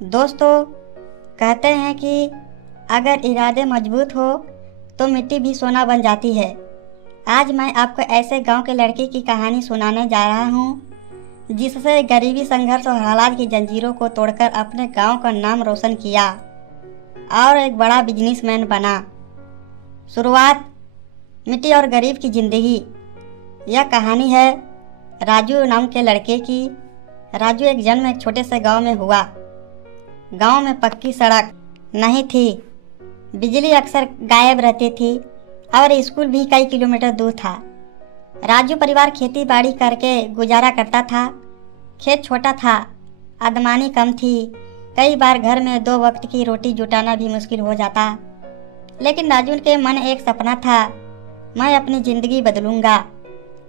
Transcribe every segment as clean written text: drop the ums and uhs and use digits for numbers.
दोस्तों, कहते हैं कि अगर इरादे मजबूत हो तो मिट्टी भी सोना बन जाती है। आज मैं आपको ऐसे गांव के लड़के की कहानी सुनाने जा रहा हूं जिससे गरीबी, संघर्ष और हालात की जंजीरों को तोड़कर अपने गांव का नाम रोशन किया और एक बड़ा बिजनेसमैन बना। शुरुआत मिट्टी और गरीब की ज़िंदगी। यह कहानी है राजू नाम के लड़के की। राजू एक जन्म एक छोटे से गांव में हुआ। गांव में पक्की सड़क नहीं थी, बिजली अक्सर गायब रहती थी और स्कूल भी कई किलोमीटर दूर था। राजू परिवार खेती बाड़ी करके गुजारा करता था। खेत छोटा था, आमदनी कम थी। कई बार घर में 2 वक्त की रोटी जुटाना भी मुश्किल हो जाता। लेकिन राजू के मन एक सपना था, मैं अपनी ज़िंदगी बदलूंगा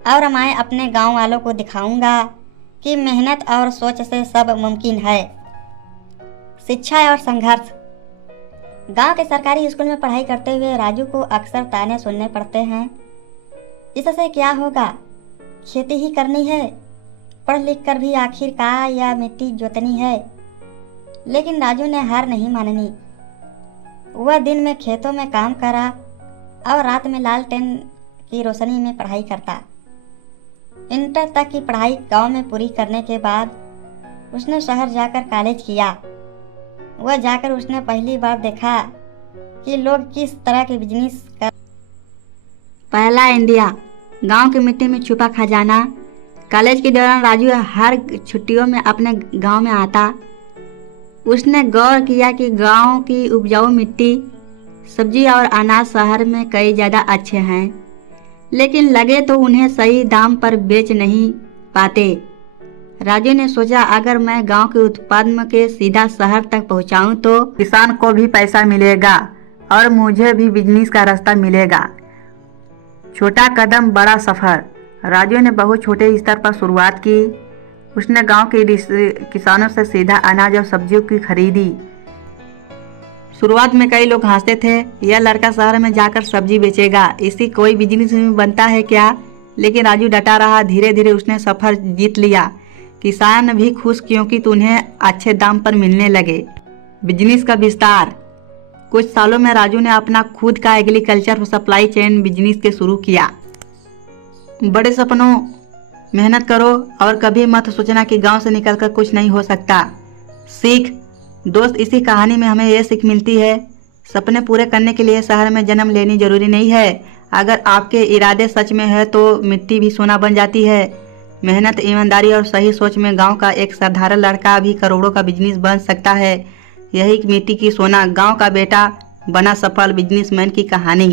और मैं अपने गांव वालों को दिखाऊंगा कि मेहनत और सोच से सब मुमकिन है। शिक्षा और संघर्ष। गांव के सरकारी स्कूल में पढ़ाई करते हुए राजू को अक्सर ताने सुनने पड़ते हैं। इससे क्या होगा, खेती ही करनी है, पढ़ लिख कर भी आखिर कहाँ या मिट्टी जोतनी है। लेकिन राजू ने हार नहीं माननी। वह दिन में खेतों में काम करा और रात में लालटेन की रोशनी में पढ़ाई करता। इंटर तक की पढ़ाई गांव में पूरी करने के बाद उसने शहर जाकर कॉलेज किया। वह जाकर उसने पहली बार देखा कि लोग किस तरह के बिजनेस कर। पहला इंडिया, गांव की मिट्टी में छुपा खजाना। कॉलेज के दौरान राजू हर छुट्टियों में अपने गांव में आता। उसने गौर किया कि गांव की उपजाऊ मिट्टी, सब्जी और अनाज शहर में कई ज़्यादा अच्छे हैं, लेकिन लगे तो उन्हें सही दाम पर बेच नहीं पाते। राजू ने सोचा, अगर मैं गांव के उत्पाद के सीधा शहर तक पहुंचाऊं तो किसान को भी पैसा मिलेगा और मुझे भी बिजनेस का रास्ता मिलेगा। छोटा कदम बड़ा सफर। राजू ने बहुत छोटे स्तर पर शुरुआत की। उसने गांव के किसानों से सीधा अनाज और सब्जियों की खरीदी। शुरुआत में कई लोग हंसते थे, यह लड़का शहर में जाकर सब्जी बेचेगा, इसकी कोई बिजनेस में बनता है क्या? लेकिन राजू डटा रहा। धीरे धीरे उसने सफर जीत लिया। किसान भी खुश क्योंकि उन्हें अच्छे दाम पर मिलने लगे। बिजनेस का विस्तार। कुछ सालों में राजू ने अपना खुद का एग्रीकल्चर सप्लाई चेन बिजनेस के शुरू किया। बड़े सपनों, मेहनत करो और कभी मत सोचना कि गांव से निकलकर कुछ नहीं हो सकता। सीख। दोस्त, इसी कहानी में हमें यह सीख मिलती है, सपने पूरे करने के लिए शहर में जन्म लेनी जरूरी नहीं है। अगर आपके इरादे सच में है तो मिट्टी भी सोना बन जाती है। मेहनत, ईमानदारी और सही सोच में गांव का एक साधारण लड़का भी करोड़ों का बिजनेस बन सकता है। यही मिट्टी की सोना, गांव का बेटा बना सफल बिजनेसमैन की कहानी।